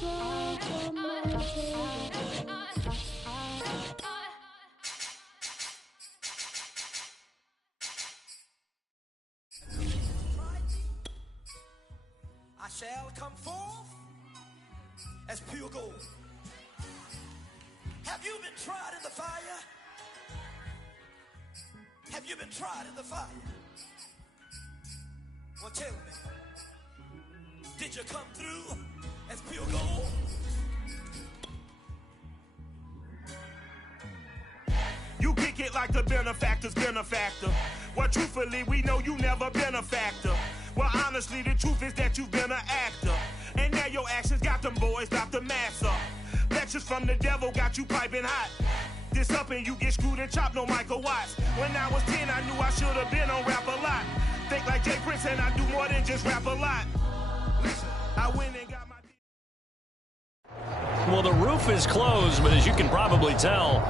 I shall come forth as pure gold. Have you been tried in the fire? Have you been tried in the fire? Well, tell me, did you come through as pure gold? You kick it like the benefactor's benefactor. Well, truthfully, we know you never been a factor. Well, honestly, the truth is that you've been an actor. And now your actions got them boys about to mass up. Lectures from the devil got you piping hot. This up and you get screwed and chopped, no Michael Watts. When I was 10, I knew I should have been on Rap a Lot. Think like Jay Prince and I do more than just rap a lot. Listen, I went and got my... Well, the roof is closed, but as you can probably tell,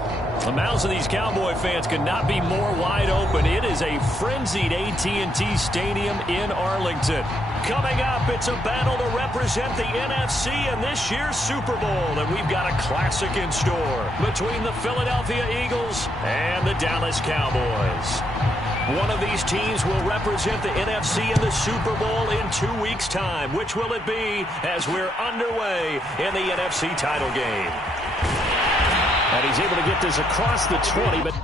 the mouths of these Cowboy fans could not be more wide open. It is a frenzied AT&T Stadium in Arlington. Coming up, it's a battle to represent the NFC in this year's Super Bowl, and we've got a classic in store between the Philadelphia Eagles and the Dallas Cowboys. One of these teams will represent the NFC in the Super Bowl in 2 weeks' time. Which will it be as we're underway in the NFC title game? And he's able to get this across the 20, but...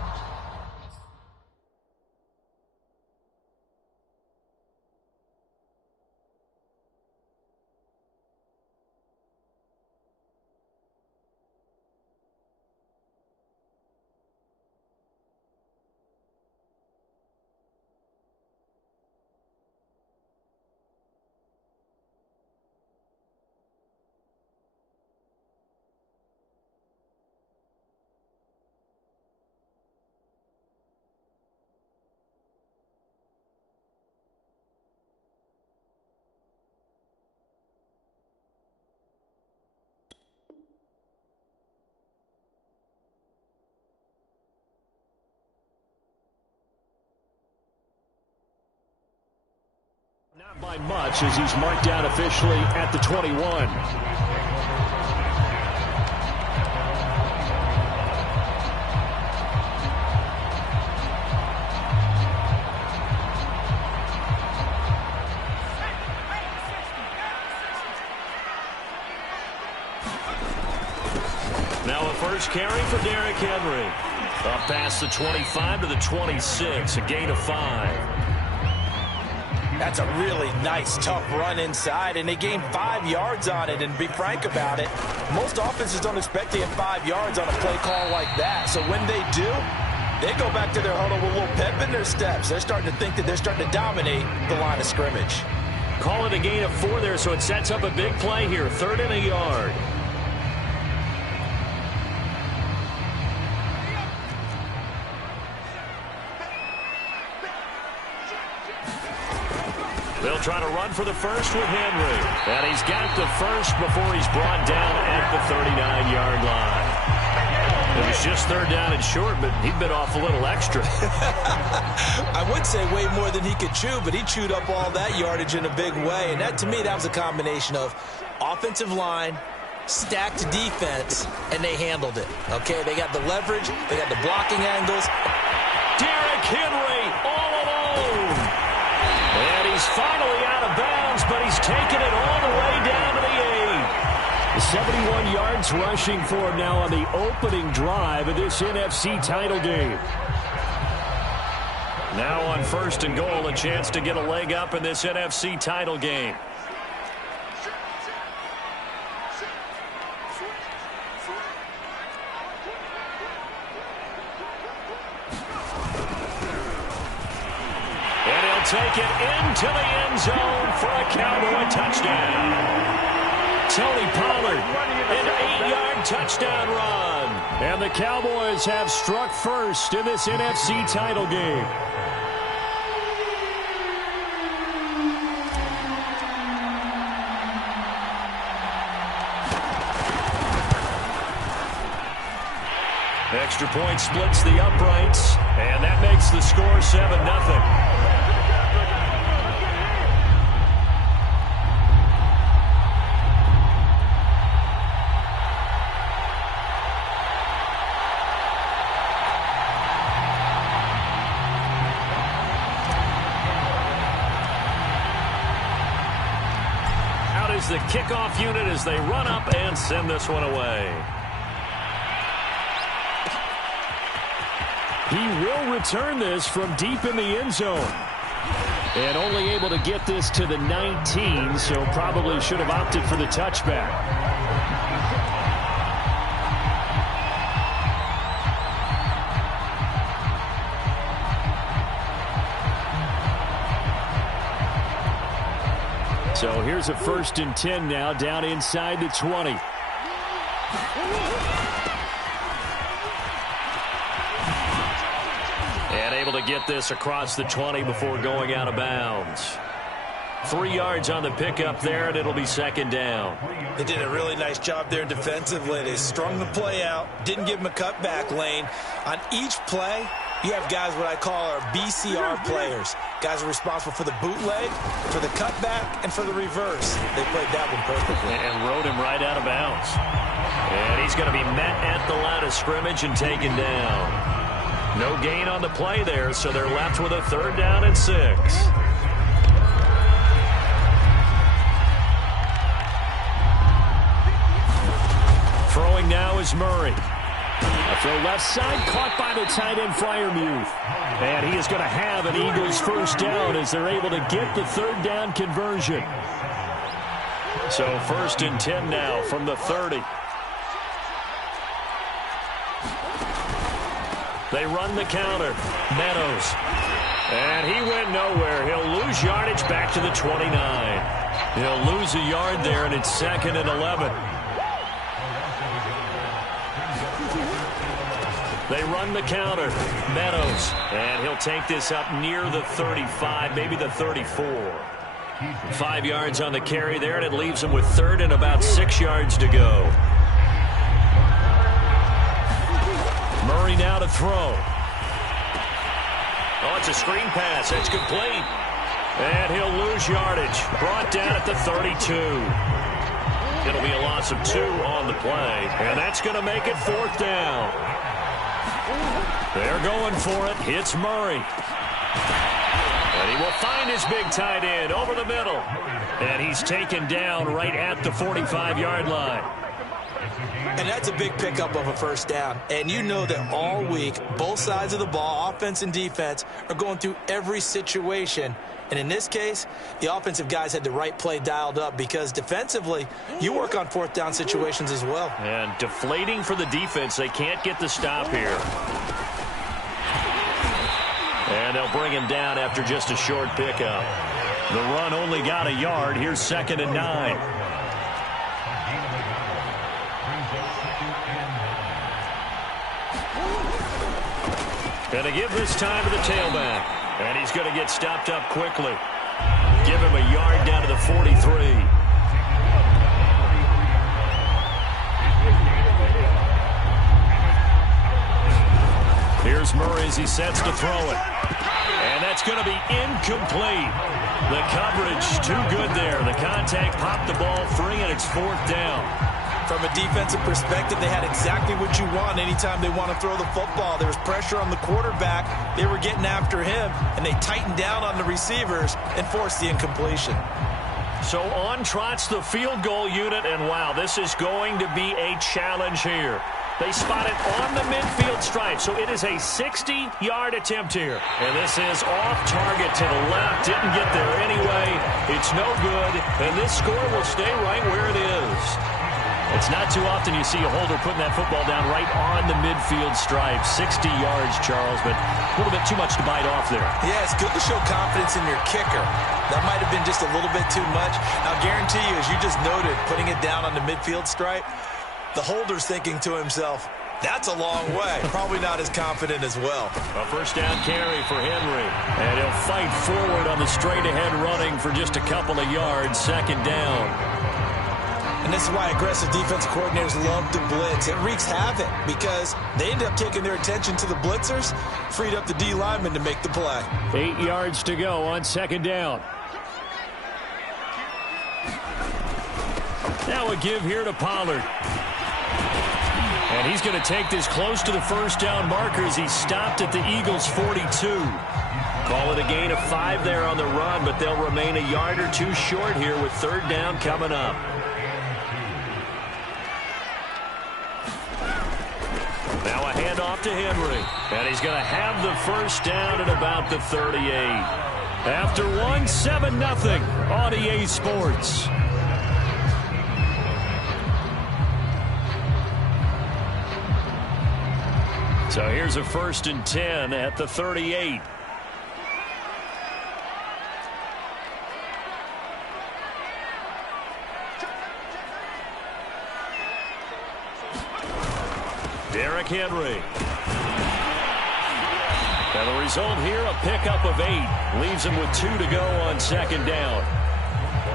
Not by much as he's marked down officially at the 21. Now a first carry for Derrick Henry. Up past the 25 to the 26, a gain of 5. That's a really nice, tough run inside, and they gained 5 yards on it. And be frank about it, most offenses don't expect to get 5 yards on a play call like that. So when they do, they go back to their huddle with a little pep in their steps. They're starting to think that they're starting to dominate the line of scrimmage. Call it a gain of 4 there, so it sets up a big play here. 3rd and a yard. They'll try to run for the first with Henry. And he's got the first before he's brought down at the 39-yard line. It was just 3rd down and short, but he bit off a little extra. I would say way more than he could chew, but he chewed up all that yardage in a big way. And that, to me, that was a combination of offensive line, stacked defense, and they handled it. Okay, they got the leverage, they got the blocking angles. Derrick Henry all alone. And he's finally out of bounds, but he's taken it all the way down to the 8. 71 yards rushing for him now on the opening drive of this NFC title game. Now on 1st and goal, a chance to get a leg up in this NFC title game. Take it into the end zone for a Cowboy touchdown. Tony Pollard, an 8-yard touchdown run. And the Cowboys have struck first in this NFC title game. Extra point splits the uprights, and that makes the score 7-0. is the kickoff unit as they run up and send this one away. He will return this from deep in the end zone. And only able to get this to the 19, so probably should have opted for the touchback. So here's a 1st and 10 now, down inside the 20. And able to get this across the 20 before going out of bounds. 3 yards on the pickup there, and it'll be 2nd down. They did a really nice job there defensively. They strung the play out, didn't give them a cutback lane. On each play, you have guys what I call our BCR players. Guys are responsible for the bootleg, for the cutback, and for the reverse. They played that one perfectly. And rode him right out of bounds. And he's going to be met at the line of scrimmage and taken down. No gain on the play there, so they're left with a 3rd down and 6. Throwing now is Murray. A throw left side, caught by the tight end Freiermuth. And he is going to have an Eagles 1st down as they're able to get the 3rd down conversion. So 1st and 10 now from the 30. They run the counter. Meadows. And he went nowhere. He'll lose yardage back to the 29. He'll lose a yard there, and it's 2nd and 11. They run the counter. Meadows. And he'll take this up near the 35, maybe the 34. 5 yards on the carry there, and it leaves him with 3rd and about 6 yards to go. Murray now to throw. Oh, it's a screen pass. That's complete. And he'll lose yardage. Brought down at the 32. It'll be a loss of 2 on the play. And that's going to make it 4th down. They're going for it. It's Murray. And he will find his big tight end over the middle. And he's taken down right at the 45-yard line. And that's a big pickup of a 1st down. And you know that all week, both sides of the ball, offense and defense, are going through every situation. And in this case, the offensive guys had the right play dialed up because defensively, you work on 4th down situations as well. And deflating for the defense. They can't get the stop here. And they'll bring him down after just a short pickup. The run only got a yard. Here's 2nd and 9. And to give this time to the tailback. And he's going to get stopped up quickly. Give him a yard down to the 43. Here's Murray as he sets to throw it. And that's going to be incomplete. The coverage too good there. The contact popped the ball free, and it's 4th down. From a defensive perspective, they had exactly what you want anytime they want to throw the football. There was pressure on the quarterback. They were getting after him, and they tightened down on the receivers and forced the incompletion. So on trots the field goal unit, and wow, this is going to be a challenge here. They spot it on the midfield stripe, so it is a 60-yard attempt here. And this is off target to the left. Didn't get there anyway. It's no good, and this score will stay right where it is. It's not too often you see a holder putting that football down right on the midfield stripe. 60 yards, Charles, but a little bit too much to bite off there. Yeah, it's good to show confidence in your kicker. That might have been just a little bit too much. I'll guarantee you, as you just noted, putting it down on the midfield stripe, the holder's thinking to himself, that's a long way. Probably not as confident as well. A 1st down carry for Henry. And he'll fight forward on the straight-ahead running for just a couple of yards. 2nd down. And this is why aggressive defensive coordinators love to blitz. It wreaks havoc because they end up taking their attention to the blitzers, freed up the D lineman to make the play. 8 yards to go on 2nd down. Now a give here to Pollard. And he's going to take this close to the 1st down marker as he stopped at the Eagles' 42. Call it a gain of 5 there on the run, but they'll remain a yard or two short here with third down coming up. Now a handoff to Henry, and he's going to have the first down at about the 38. After one, 7-0 on EA Sports. So here's a 1st and 10 at the 38. Derrick Henry. And the result here, a pickup of 8. Leaves him with 2 to go on 2nd down.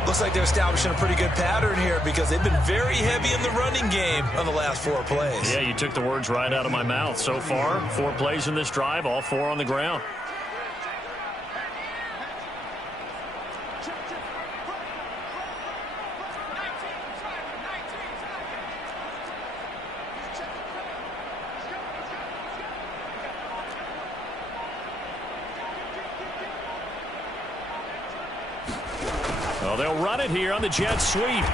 Looks like they're establishing a pretty good pattern here because they've been very heavy in the running game on the last 4 plays. Yeah, you took the words right out of my mouth. So far, 4 plays in this drive, all 4 on the ground. Well, they'll run it here on the jet sweep.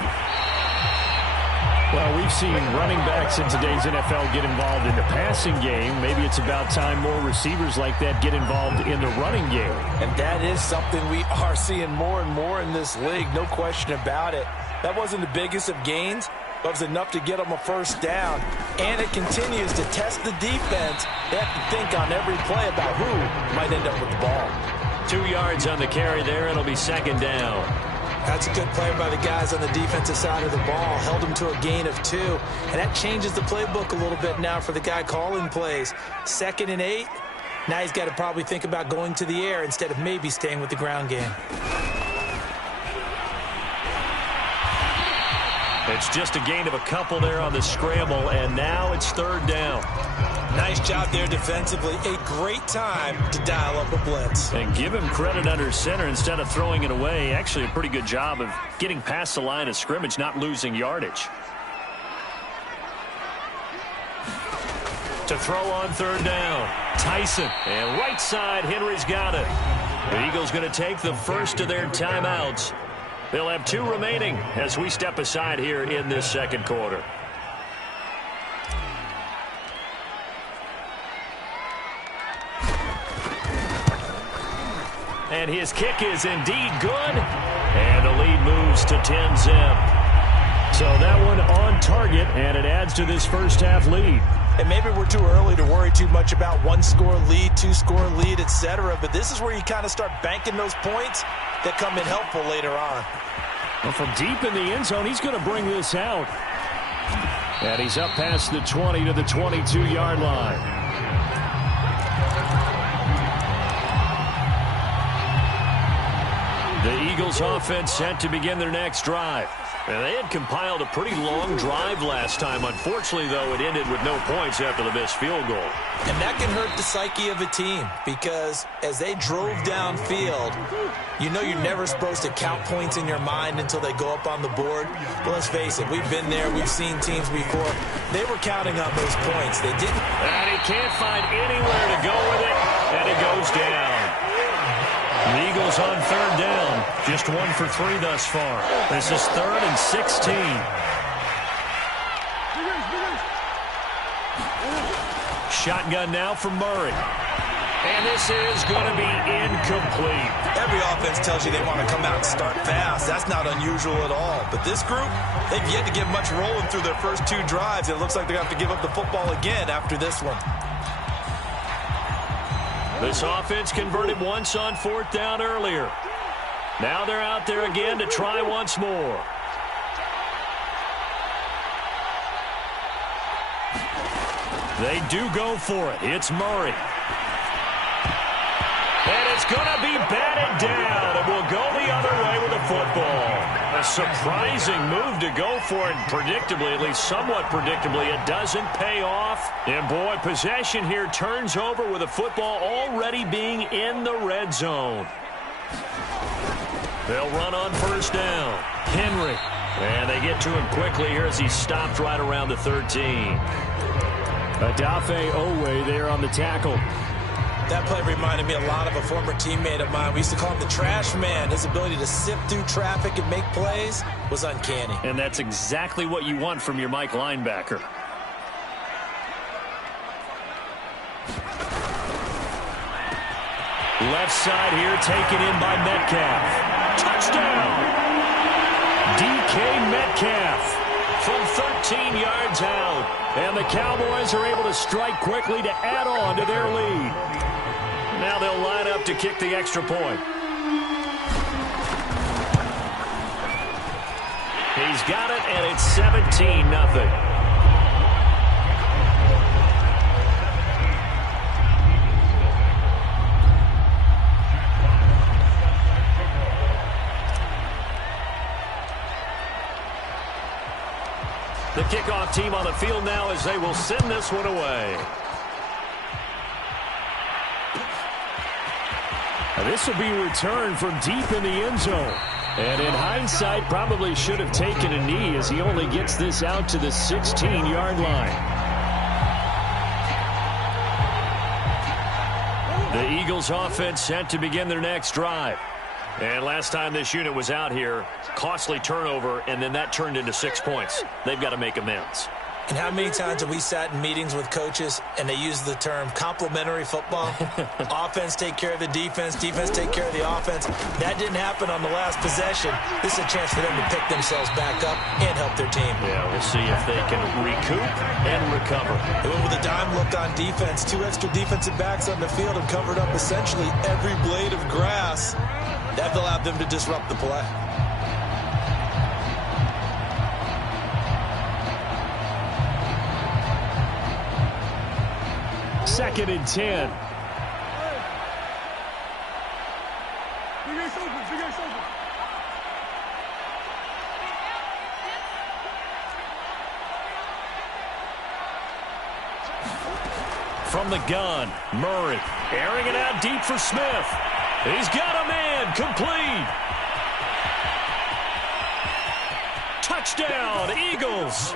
Well, we've seen running backs in today's NFL get involved in the passing game. Maybe it's about time more receivers like that get involved in the running game. And that is something we are seeing more and more in this league, no question about it. That wasn't the biggest of gains, but it was enough to get them a first down. And it continues to test the defense. They have to think on every play about who might end up with the ball. 2 yards on the carry there. It'll be 2nd down. That's a good play by the guys on the defensive side of the ball. Held them to a gain of 2. And that changes the playbook a little bit now for the guy calling plays. 2nd and 8. Now he's got to probably think about going to the air instead of maybe staying with the ground game. It's just a gain of a couple there on the scramble, and now it's 3rd down. Nice job there defensively. A great time to dial up a blitz. And give him credit under center instead of throwing it away. Actually a pretty good job of getting past the line of scrimmage, not losing yardage. To throw on 3rd down. Tyson. And right side, Henry's got it. The Eagles going to take the first of their timeouts. They'll have 2 remaining as we step aside here in this 2nd quarter. And his kick is indeed good. And the lead moves to 10-zip. So that one on target, and it adds to this first half lead. And maybe we're too early to worry too much about 1-score lead, 2-score lead, etc. But this is where you kind of start banking those points that come in helpful later on. Well, from deep in the end zone, he's going to bring this out. And he's up past the 20 to the 22-yard line. The Eagles offense set to begin their next drive. And they had compiled a pretty long drive last time. Unfortunately, though, it ended with no points after the missed field goal. And that can hurt the psyche of a team because as they drove downfield, you know you're never supposed to count points in your mind until they go up on the board. But let's face it, we've been there. We've seen teams before. They were counting on those points. They didn't. And he can't find anywhere to go with it, and it goes down. The Eagles on 3rd down. Just 1 for 3 thus far. This is 3rd and 16. Shotgun now from Murray. And this is going to be incomplete. Every offense tells you they want to come out and start fast. That's not unusual at all. But this group, they've yet to get much rolling through their first 2 drives. It looks like they're going to have to give up the football again after this one. This offense converted once on 4th down earlier. Now they're out there again to try once more. They do go for it. It's Murray. And it's going to be batted down, and will go the other way with the football. A surprising move to go for it, predictably, at least somewhat predictably. It doesn't pay off. And, boy, possession here turns over with the football already being in the red zone. They'll run on 1st down. Henry. And they get to him quickly here as he stopped right around the 13. Odafe Owe there on the tackle. That play reminded me a lot of a former teammate of mine. We used to call him the trash man. His ability to sift through traffic and make plays was uncanny. And that's exactly what you want from your Mike linebacker. Left side here taken in by Metcalf. Touchdown! DK Metcalf from 13 yards out. And the Cowboys are able to strike quickly to add on to their lead. Now they'll line up to kick the extra point. He's got it, and it's 17-0. The kickoff team on the field now as they will send this one away. This will be returned from deep in the end zone. And in hindsight, probably should have taken a knee as he only gets this out to the 16-yard line. The Eagles offense set to begin their next drive. And last time this unit was out here, costly turnover, and then that turned into 6 points. They've got to make amends. And how many times have we sat in meetings with coaches and they use the term complementary football? Offense take care of the defense, defense take care of the offense. That didn't happen on the last possession. This is a chance for them to pick themselves back up and help their team. Yeah, we'll see if they can recoup and recover. They went with a dime look on defense. 2 extra defensive backs on the field and covered up essentially every blade of grass. That allowed them to disrupt the play. Second and 10. From the gun, Murray airing it out deep for Smith. He's got a man, complete. Touchdown, Eagles.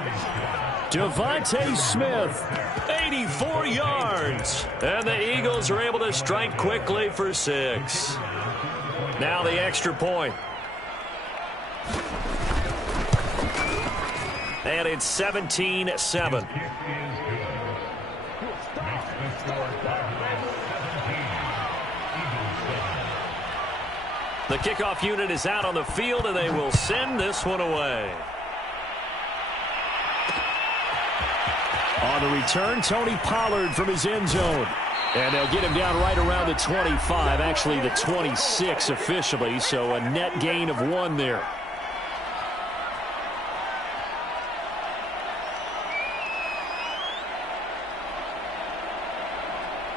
Devontae Smith, 84 yards. And the Eagles are able to strike quickly for 6. Now the extra point. And it's 17-7. The kickoff unit is out on the field, and they will send this one away. On the return, Tony Pollard from his end zone. And they'll get him down right around the 25, actually the 26 officially, so a net gain of 1 there.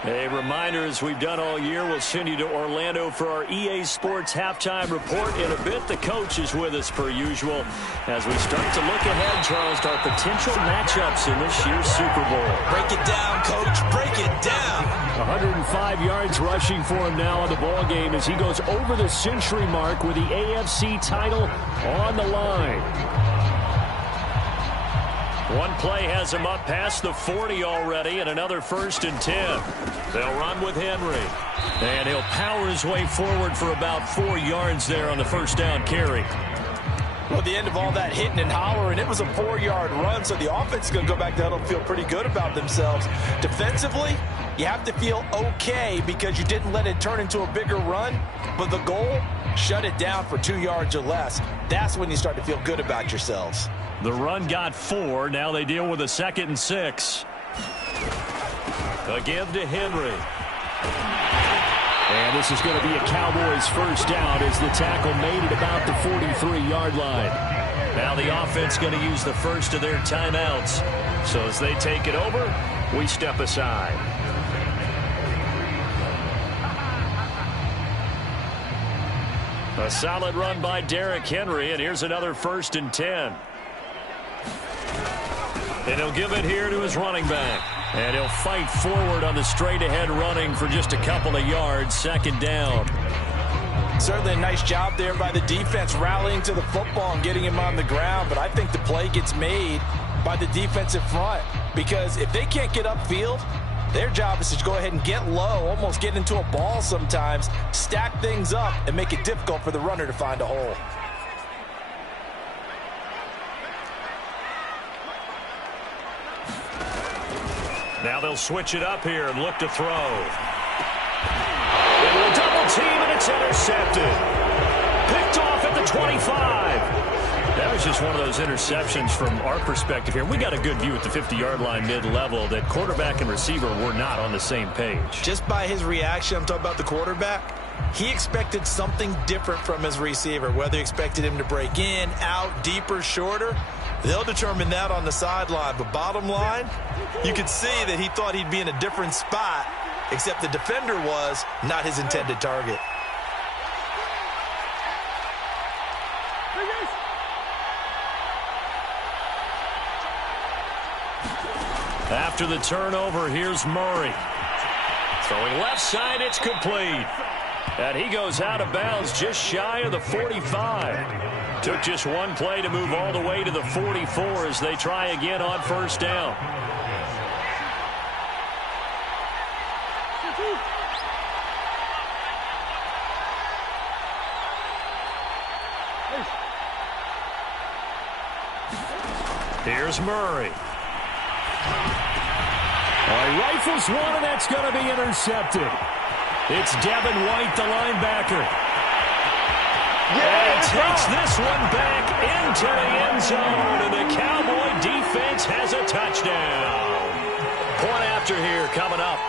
A reminder, as we've done all year, we'll send you to Orlando for our EA Sports halftime report. In a bit, the coach is with us per usual as we start to look ahead, Charles, to our potential matchups in this year's Super Bowl. Break it down, Coach. Break it down. 105 yards rushing for him now in the ball game as he goes over the century mark with the AFC title on the line. One play has him up past the 40 already, and another 1st and 10. They'll run with Henry. And he'll power his way forward for about 4 yards there on the first down carry. Well, at the end of all that hitting and hollering, it was a 4-yard run, so the offense is going to go back down and feel pretty good about themselves. Defensively, you have to feel okay because you didn't let it turn into a bigger run, but the goal, shut it down for 2 yards or less. That's when you start to feel good about yourselves. The run got 4. Now they deal with a 2nd and 6. A give to Henry. And this is going to be a Cowboys first down as the tackle made it about the 43-yard line. Now the offense going to use the first of their timeouts. So as they take it over, we step aside. A solid run by Derrick Henry, and here's another 1st and 10. And he'll give it here to his running back. And he'll fight forward on the straight-ahead running for just a couple of yards, 2nd down. Certainly a nice job there by the defense rallying to the football and getting him on the ground. But I think the play gets made by the defensive front. Because if they can't get upfield, Their job is to go ahead and get low, almost get into a ball sometimes, stack things up, and make it difficult for the runner to find a hole. Now they'll switch it up here and look to throw. And we'll double team, and it's intercepted. Picked off at the 25. That was just one of those interceptions from our perspective here. We got a good view at the 50-yard line mid-level that quarterback and receiver were not on the same page. Just by his reaction, I'm talking about the quarterback, he expected something different from his receiver, whether he expected him to break in, out, deeper, shorter. They'll determine that on the sideline. But bottom line, you could see that he thought he'd be in a different spot, except the defender was not his intended target. After the turnover, here's Murray. Throwing left side, it's complete. And he goes out of bounds just shy of the 45. Took just one play to move all the way to the 44 as they try again on first down. Here's Murray. He rifles one, and that's going to be intercepted. It's Devin White, the linebacker. And he takes this one back into the end zone, and the Cowboy defense has a touchdown. Point after here coming up.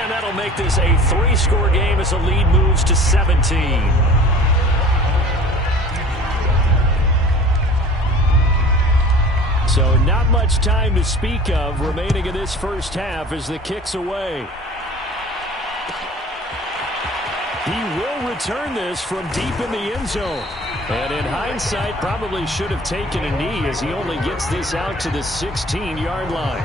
And that'll make this a 3-score game as the lead moves to 17. So not much time to speak of remaining in this first half as the kick's away. He will return this from deep in the end zone. And in hindsight, probably should have taken a knee as he only gets this out to the 16-yard line.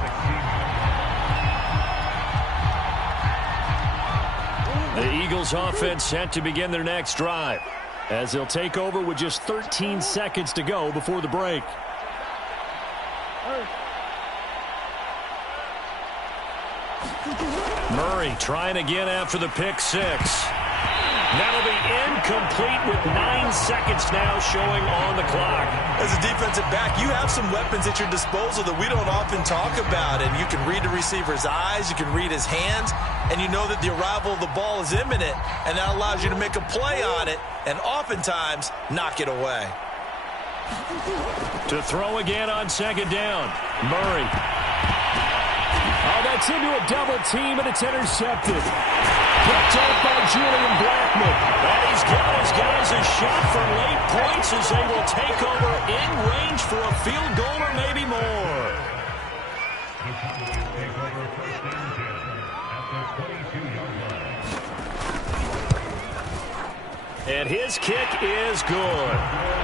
The Eagles offense set to begin their next drive as they'll take over with just 13 seconds to go before the break. Murray trying again after the pick six. That'll be incomplete with 9 seconds now showing on the clock. As a defensive back, you have some weapons at your disposal that we don't often talk about. And you can read the receiver's eyes, you can read his hands, and you know that the arrival of the ball is imminent, and that allows you to make a play on it and oftentimes knock it away. To throw again on second down, Murray. Oh, that's into a double team, and it's intercepted. Picked up by Julian Blackmon. And he's got his guys a shot for late points as they will take over in range for a field goal or maybe more. And his kick is good.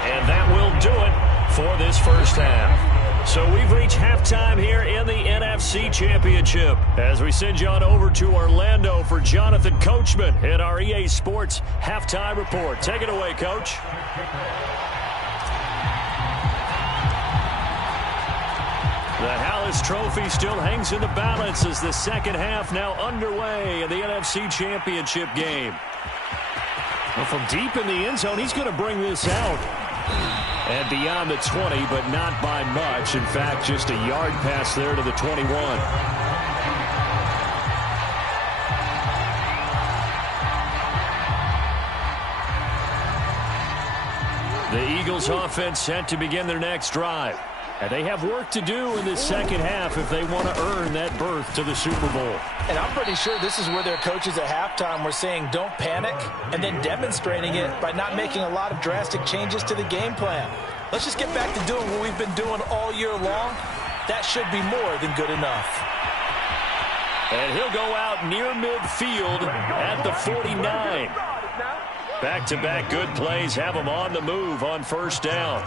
And that will do it for this first half. So we've reached halftime here in the NFC Championship as we send you on over to Orlando for Jonathan Coachman in our EA Sports Halftime Report. Take it away, Coach. The Hallis Trophy still hangs in the balance as the second half now underway in the NFC Championship game. Well, from deep in the end zone, he's going to bring this out. And beyond the 20, but not by much. In fact, just a yard pass there to the 21. The Eagles offense set to begin their next drive. And they have work to do in this second half if they want to earn that berth to the Super Bowl. And I'm pretty sure this is where their coaches at halftime were saying don't panic, and then demonstrating it by not making a lot of drastic changes to the game plan. Let's just get back to doing what we've been doing all year long. That should be more than good enough. And he'll go out near midfield at the 49. Back-to-back good plays have him on the move on first down.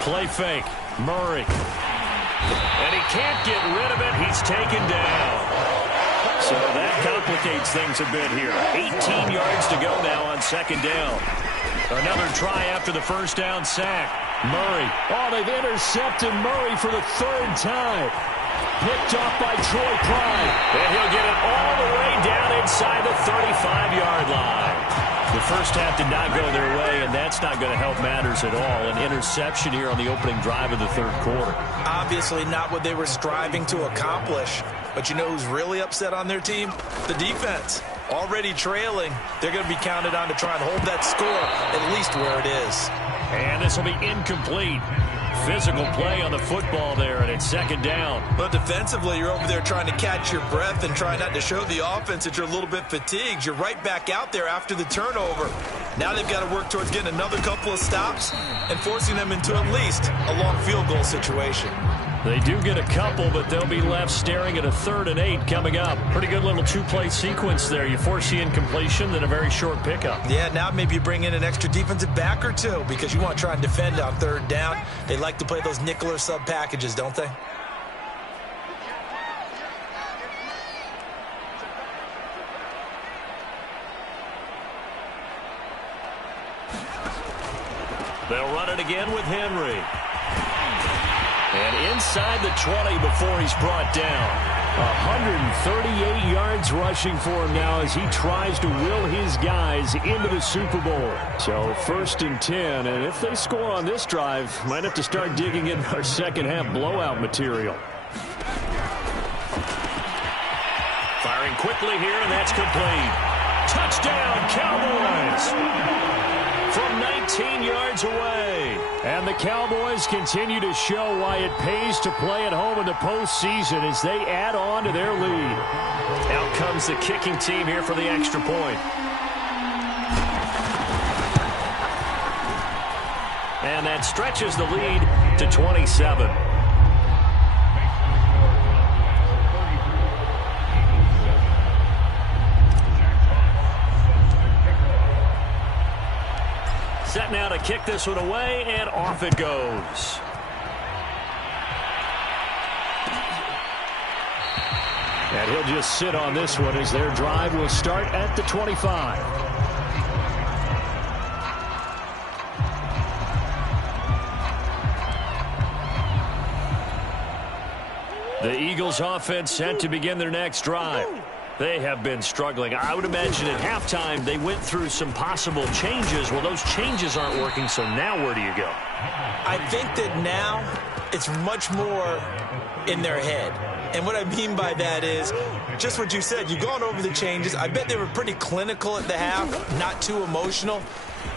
Play fake. Murray. And he can't get rid of it. He's taken down. So that complicates things a bit here. 18 yards to go now on second down. Another try after the first down sack. Murray. Oh, they've intercepted Murray for the third time. Picked off by Troy Pride. And he'll get it all the way down inside the 35-yard line. The first half did not go their way, and that's not going to help matters at all. An interception here on the opening drive of the third quarter. Obviously not what they were striving to accomplish. But you know who's really upset on their team? The defense. Already trailing. They're going to be counted on to try and hold that score at least where it is. And this will be incomplete. Physical play on the football there, and it's second down. But defensively, you're over there trying to catch your breath and try not to show the offense that you're a little bit fatigued. You're right back out there after the turnover. Now they've got to work towards getting another couple of stops and forcing them into at least a long field goal situation. They do get a couple, but they'll be left staring at a 3rd and 8 coming up. Pretty good little two-play sequence there. You force the incompletion, then a very short pickup. Yeah, now maybe you bring in an extra defensive back or two because you want to try and defend on 3rd down. They like to play those nickel or sub packages, don't they? They'll run it again with Henry. And inside the 20 before he's brought down. 138 yards rushing for him now as he tries to will his guys into the Super Bowl. So 1st and 10, and if they score on this drive, might have to start digging in our second half blowout material. Firing quickly here, and that's complete. Touchdown, Cowboys! From 19 yards away. And the Cowboys continue to show why it pays to play at home in the postseason as they add on to their lead. Out comes the kicking team here for the extra point. And that stretches the lead to 27. Set now to kick this one away, and off it goes. And he'll just sit on this one as their drive will start at the 25. The Eagles offense set to begin their next drive. They have been struggling. I would imagine at halftime they went through some possible changes. Well, those changes aren't working, so now where do you go? I think that now it's much more in their head. And what I mean by that is just what you said. You've gone over the changes. I bet they were pretty clinical at the half, not too emotional.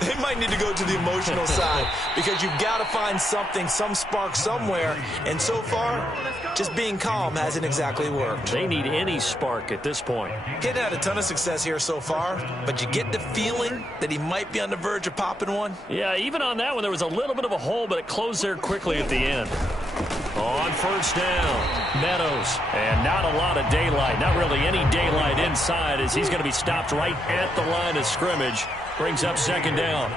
They might need to go to the emotional side because you've got to find something, some spark somewhere. And so far, just being calm hasn't exactly worked. They need any spark at this point. Kid had a ton of success here so far, but you get the feeling that he might be on the verge of popping one. Yeah, even on that one, there was a little bit of a hole, but it closed there quickly at the end. On first down, Meadows, and not a lot of daylight. Not really any daylight inside as he's going to be stopped right at the line of scrimmage. Brings up second down.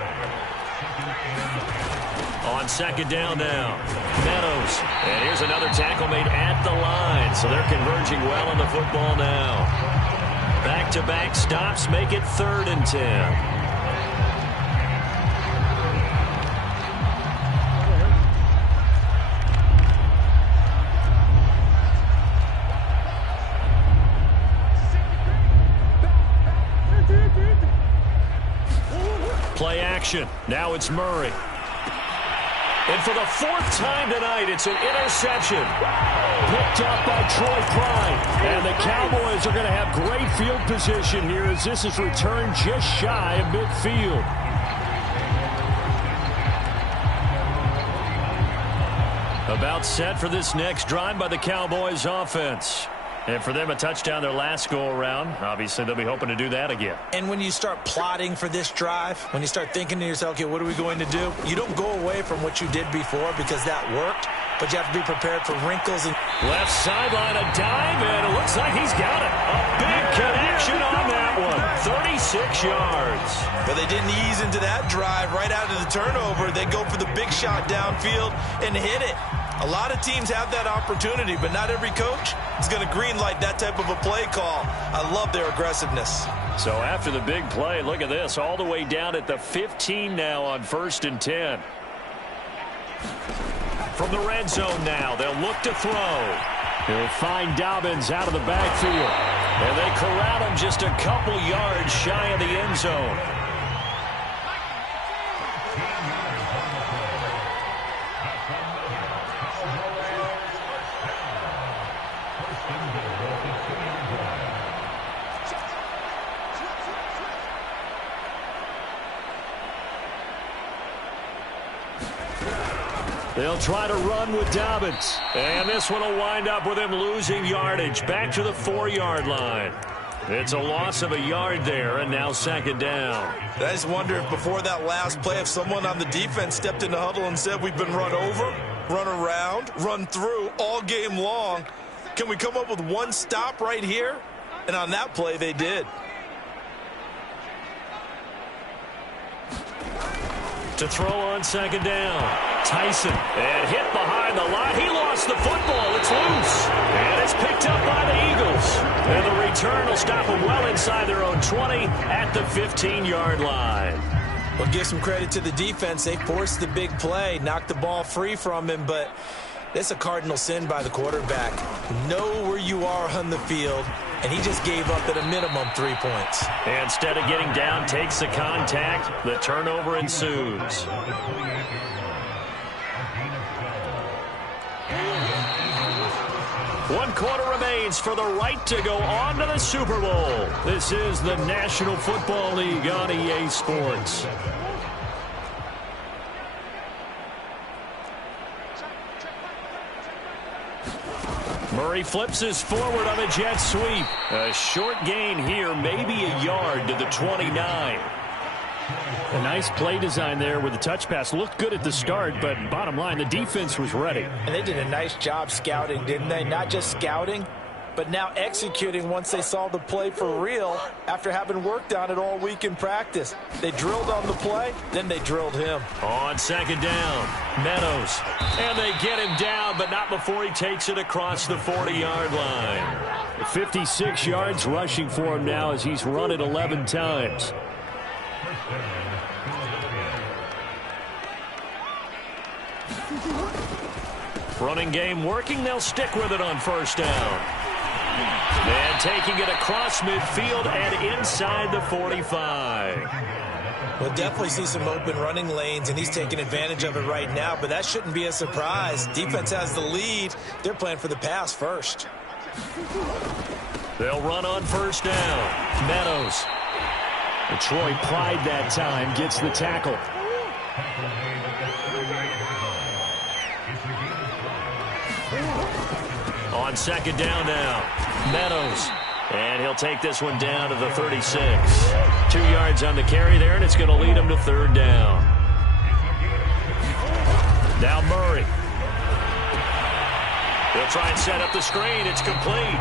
On second down now, Meadows. And here's another tackle made at the line. So they're converging well on the football now. Back-to-back stops make it 3rd and 10. Play action. Now it's Murray. And for the 4th time tonight, it's an interception. Picked up by Troy Pride. And the Cowboys are going to have great field position here as this is returned just shy of midfield. About set for this next drive by the Cowboys offense. And for them, a touchdown their last go-around. Obviously, they'll be hoping to do that again. And when you start plotting for this drive, when you start thinking to yourself, okay, what are we going to do? You don't go away from what you did before because that worked, but you have to be prepared for wrinkles. And left sideline, a dive, and it looks like he's got it. A big connection on that one. 36 yards. But they didn't ease into that drive right out of the turnover. They go for the big shot downfield and hit it. A lot of teams have that opportunity, but not every coach is going to greenlight that type of a play call. I love their aggressiveness. So after the big play, look at this, all the way down at the 15 now on 1st and 10. From the red zone now, they'll look to throw. He'll find Dobbins out of the backfield. And they corral him just a couple yards shy of the end zone. They'll try to run with Dobbins. And this one will wind up with him losing yardage back to the 4-yard line. It's a loss of a yard there, and now 2nd down. I just wonder if before that last play, if someone on the defense stepped in the huddle and said, we've been run over, run around, run through all game long. Can we come up with one stop right here? And on that play, they did. To throw on 2nd down. Tyson, and hit behind the line. He lost the football. It's loose. And it's picked up by the Eagles. And the return will stop them well inside their own 20 at the 15-yard line. Well, give some credit to the defense. They forced the big play, knocked the ball free from him, but it's a cardinal sin by the quarterback. Know where you are on the field, and he just gave up at a minimum 3 points. And instead of getting down, takes the contact. The turnover ensues. One quarter remains for the right to go on to the Super Bowl. This is the National Football League on EA Sports. Murray flips his forward on a jet sweep. A short gain here, maybe a yard to the 29. A nice play design there with the touch pass. Looked good at the start, but bottom line, the defense was ready. And they did a nice job scouting, didn't they? Not just scouting, but now executing once they saw the play for real after having worked on it all week in practice. They drilled on the play, then they drilled him. On 2nd down, Meadows. And they get him down, but not before he takes it across the 40-yard line. 56 yards rushing for him now as he's run it 11 times. Running game working. They'll stick with it on 1st down. And taking it across midfield and inside the 45. We'll definitely see some open running lanes, and he's taking advantage of it right now, but that shouldn't be a surprise. Defense has the lead. They're playing for the pass first. They'll run on 1st down. Meadows. Troy Pride that time gets the tackle. On 2nd down now, Meadows. And he'll take this one down to the 36. 2 yards on the carry there, and it's going to lead him to 3rd down. Now Murray. He'll try and set up the screen. It's complete.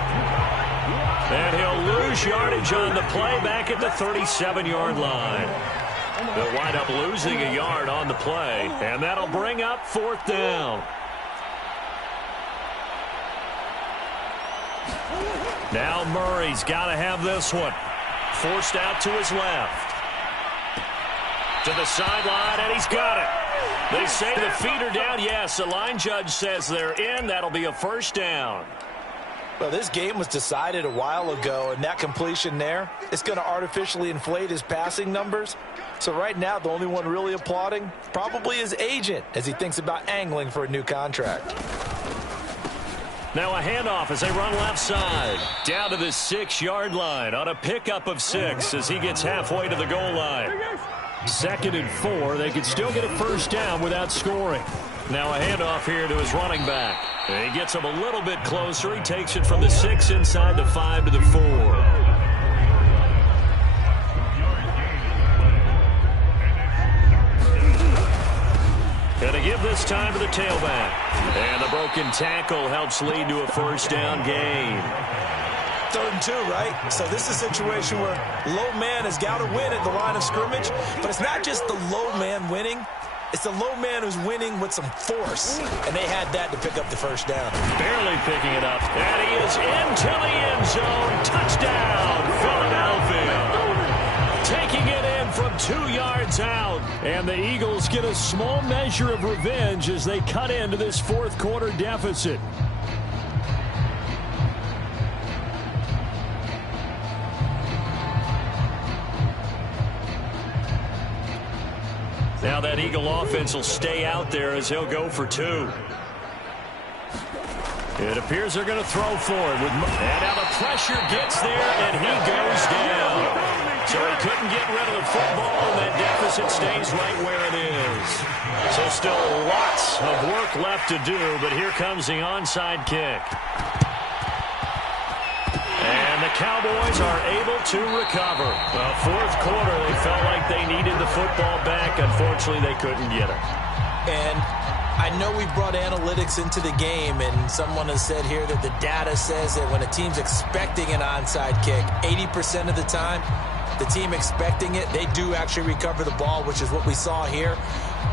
And he'll lose yardage on the play back at the 37-yard line. They'll wind up losing a yard on the play, and that'll bring up 4th down. Now Murray's got to have this one. Forced out to his left. To the sideline, and he's got it. They say the feet are down. Yes, the line judge says they're in. That'll be a 1st down. Well, this game was decided a while ago, and that completion there, it's going to artificially inflate his passing numbers. So right now, the only one really applauding probably his agent as he thinks about angling for a new contract. Now a handoff as they run left side. Down to the 6-yard line on a pickup of 6 as he gets halfway to the goal line. 2nd and 4. They could still get a 1st down without scoring. Now a handoff here to his running back. And he gets him a little bit closer. He takes it from the 6 inside the 5 to the 4. Going to give this time to the tailback. And the broken tackle helps lead to a 1st down gain. 3rd and 2, right? So this is a situation where low man has got to win at the line of scrimmage. But it's not just the low man winning. It's the low man who's winning with some force, and they had that to pick up the first down. Barely picking it up, and he is into the end zone. Touchdown, Philadelphia. Taking it in from 2 yards out, and the Eagles get a small measure of revenge as they cut into this fourth quarter deficit. Now that Eagle offense will stay out there as he'll go for 2. It appears they're going to throw for it. And now the pressure gets there, and he goes down. So he couldn't get rid of the football, and that deficit stays right where it is. So still lots of work left to do, but here comes the onside kick. And the Cowboys are able to recover. Well, fourth quarter, they felt like they needed the football back. Unfortunately, they couldn't get it. And I know we brought analytics into the game, and someone has said here that the data says that when a team's expecting an onside kick, 80% of the time, the team expecting it, they do actually recover the ball, which is what we saw here.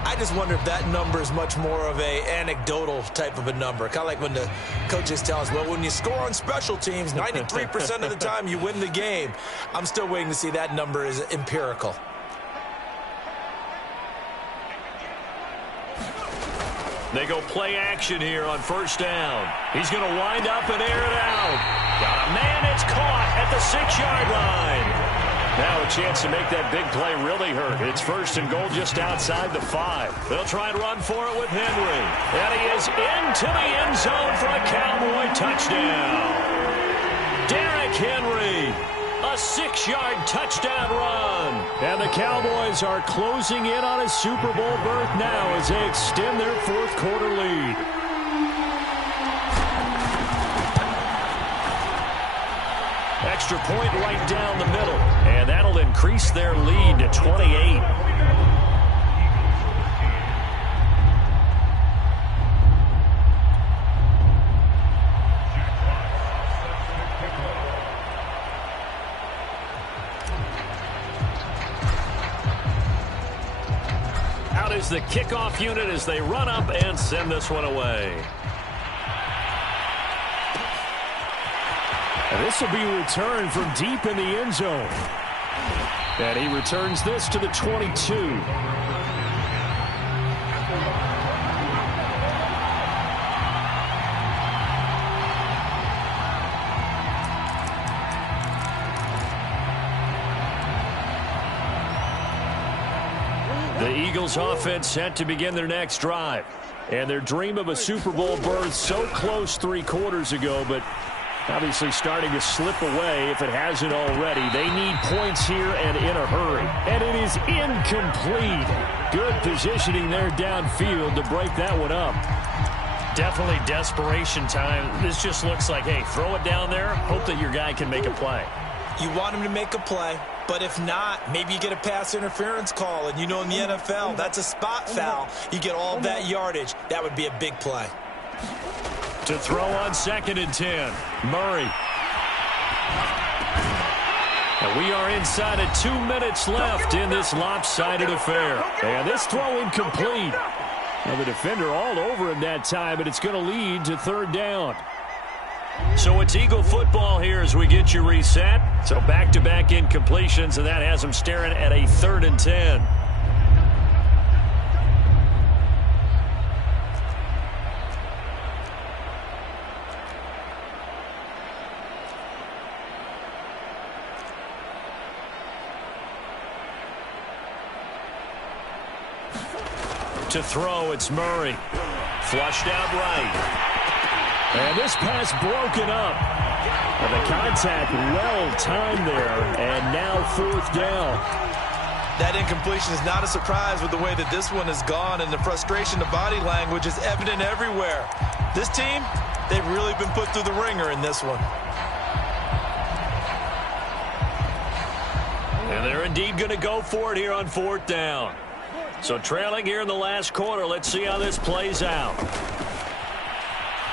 I just wonder if that number is much more of a anecdotal type of a number. Kind of like when the coaches tell us, well, when you score on special teams, 93% of the time you win the game. I'm still waiting to see that number is empirical. They go play action here on first down. He's going to wind up and air it out. Got a man, it's caught at the 6-yard line. Now a chance to make that big play really hurt. It's first and goal just outside the 5. They'll try and run for it with Henry. And he is into the end zone for a Cowboy touchdown. Derrick Henry, a 6-yard touchdown run. And the Cowboys are closing in on a Super Bowl berth now as they extend their fourth quarter lead. Extra point right down the middle, and that'll increase their lead to 28. Out is the kickoff unit as they run up and send this one away. And this will be returned from deep in the end zone. And he returns this to the 22. The Eagles offense set to begin their next drive. And their dream of a Super Bowl berth so close 3 quarters ago, but obviously starting to slip away if it hasn't already. They need points here and in a hurry. And it is incomplete. Good positioning there downfield to break that one up. Definitely desperation time. This just looks like, hey, throw it down there, hope that your guy can make a play. You want him to make a play, but if not, maybe you get a pass interference call. And you know in the NFL, that's a spot foul. You get all that yardage. That would be a big play. To throw on 2nd and 10, Murray. And we are inside of 2 minutes left in this lopsided affair. And this throw incomplete. Now the defender all over him that time, but it's going to lead to 3rd down. So it's Eagle football here as we get you reset. So back-to-back incompletions, and that has them staring at a 3rd and 10. To throw, it's Murray. Flushed out right. And this pass broken up. And the contact well-timed there. And now 4th down. That incompletion is not a surprise with the way that this one has gone, and the frustration, the body language is evident everywhere. This team, they've really been put through the ringer in this one. And they're indeed going to go for it here on 4th down. So trailing here in the last quarter, let's see how this plays out.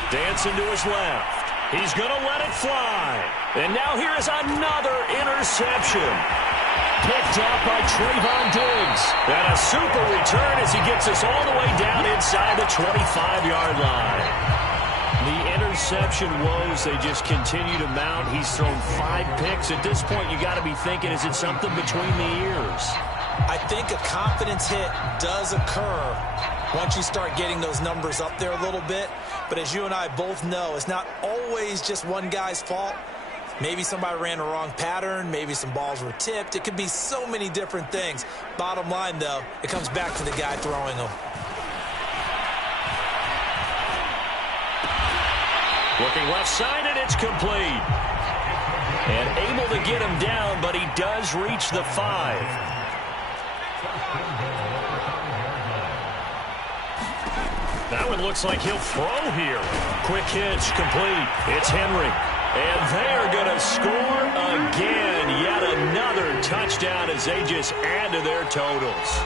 Dancing to his left. He's going to let it fly. And now here is another interception. Picked up by Trayvon Diggs. And a super return as he gets us all the way down inside the 25-yard line. The interception woes, they just continue to mount. He's thrown 5 picks. At this point, you got to be thinking, is it something between the ears? I think a confidence hit does occur once you start getting those numbers up there a little bit. But as you and I both know, it's not always just one guy's fault. Maybe somebody ran the wrong pattern. Maybe some balls were tipped. It could be so many different things. Bottom line, though, it comes back to the guy throwing them. Looking left side, and it's complete. And able to get him down, but he does reach the 5. That one looks like he'll throw here. Quick hitch, complete. It's Henry. And they are going to score again. Yet another touchdown as they just add to their totals.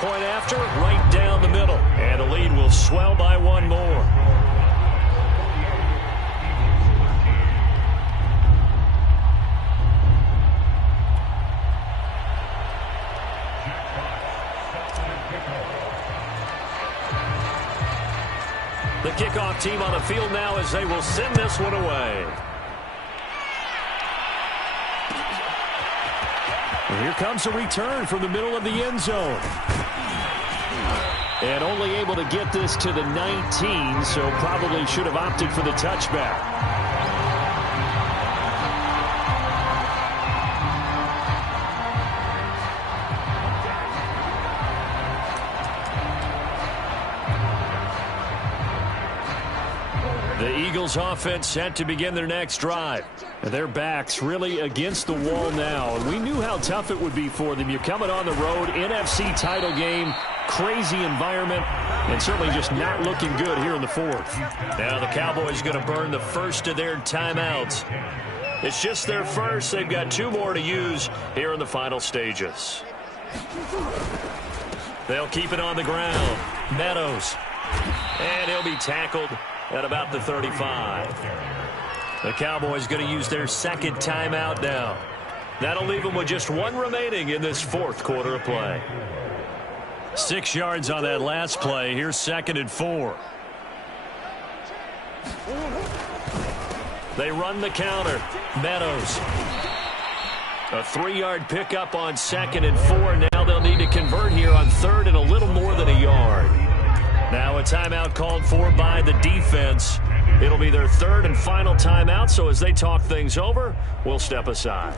Point after, right down the middle. And the lead will swell by 1 more. The kickoff team on the field now as they will send this one away. And here comes a return from the middle of the end zone. And only able to get this to the 19, so probably should have opted for the touchback. The Eagles offense set to begin their next drive. Their backs really against the wall now. And we knew how tough it would be for them. You're coming on the road, NFC title game, crazy environment, and certainly just not looking good here in the 4th. Now the Cowboys going to burn the first of their timeouts. It's just their first. They've got 2 more to use here in the final stages. They'll keep it on the ground. Meadows. And he'll be tackled at about the 35. The Cowboys going to use their second timeout now. That'll leave them with just 1 remaining in this 4th quarter of play. 6 yards on that last play. Here's 2nd and 4. They run the counter. Meadows. A 3-yard pickup on 2nd and 4. Now they'll need to convert here on 3rd and a little more than a yard. Now a timeout called for by the defense. It'll be their 3rd and final timeout, so as they talk things over, we'll step aside.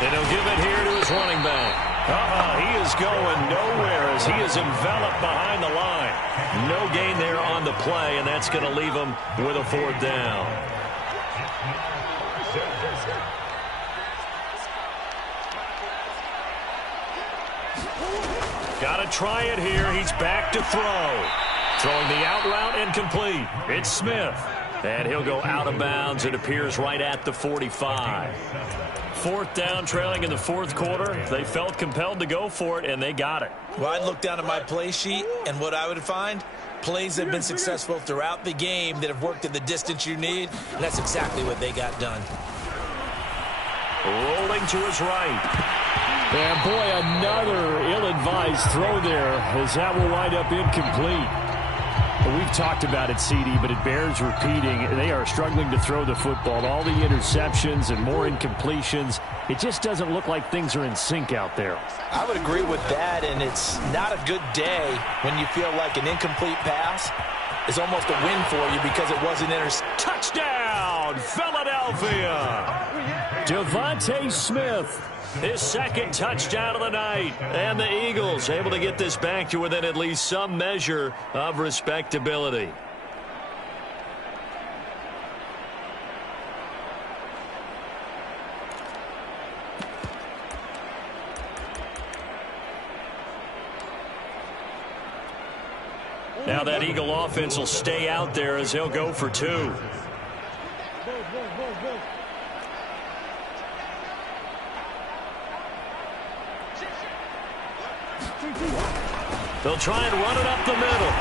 And he'll give it here to his running back. He is going nowhere as he is enveloped behind the line. No gain there on the play, and that's going to leave him with a 4th down. Got to try it here. He's back to throw. Throwing the out route and complete. It's Smith. And he'll go out of bounds. It appears right at the 45. 4th down, trailing in the 4th quarter. They felt compelled to go for it, and they got it. Well, I'd look down at my play sheet, and what I would find, plays that have been successful throughout the game that have worked in the distance you need, and that's exactly what they got done. Rolling to his right. And boy, another ill-advised throw there as that will wind up incomplete. Well, we've talked about it, CD, but it bears repeating. They are struggling to throw the football. All the interceptions and more incompletions. It just doesn't look like things are in sync out there. I would agree with that, and it's not a good day when you feel like an incomplete pass is almost a win for you because it wasn't Touchdown, Philadelphia! Devontae Smith. His 2nd touchdown of the night. And the Eagles able to get this back to within at least some measure of respectability. Now that Eagle offense will stay out there as he'll go for 2. They'll try and run it up the middle.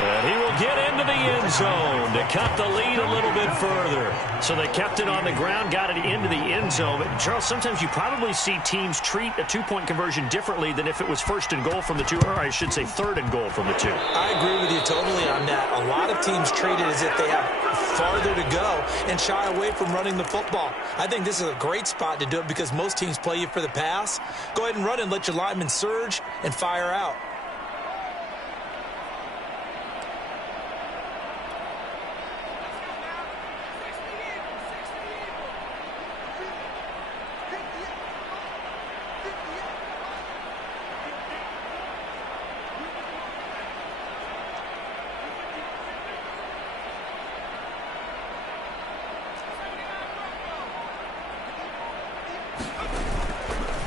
And he will get into the end zone to cut the lead a little bit further. So they kept it on the ground, got it into the end zone. But Charles, sometimes you probably see teams treat a two-point conversion differently than if it was first and goal from the two, or I should say third and goal from the two. I agree with you totally on that. A lot of teams treat it as if they have farther to go and shy away from running the football. I think this is a great spot to do it because most teams play you for the pass. Go ahead and run and let your linemen surge and fire out.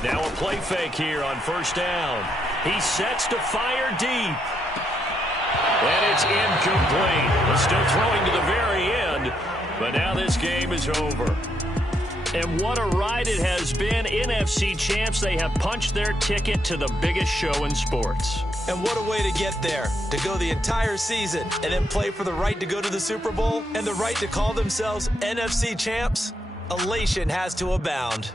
Now a play fake here on first down. He sets to fire deep. And it's incomplete. They're still throwing to the very end, but now this game is over. And what a ride it has been. NFC champs, they have punched their ticket to the biggest show in sports. And what a way to get there, to go the entire season and then play for the right to go to the Super Bowl and the right to call themselves NFC champs. Elation has to abound.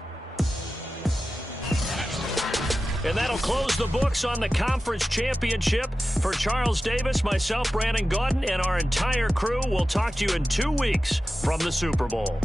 And that'll close the books on the conference championship. For Charles Davis, myself, Brandon Gaudin, and our entire crew, we'll talk to you in 2 weeks from the Super Bowl.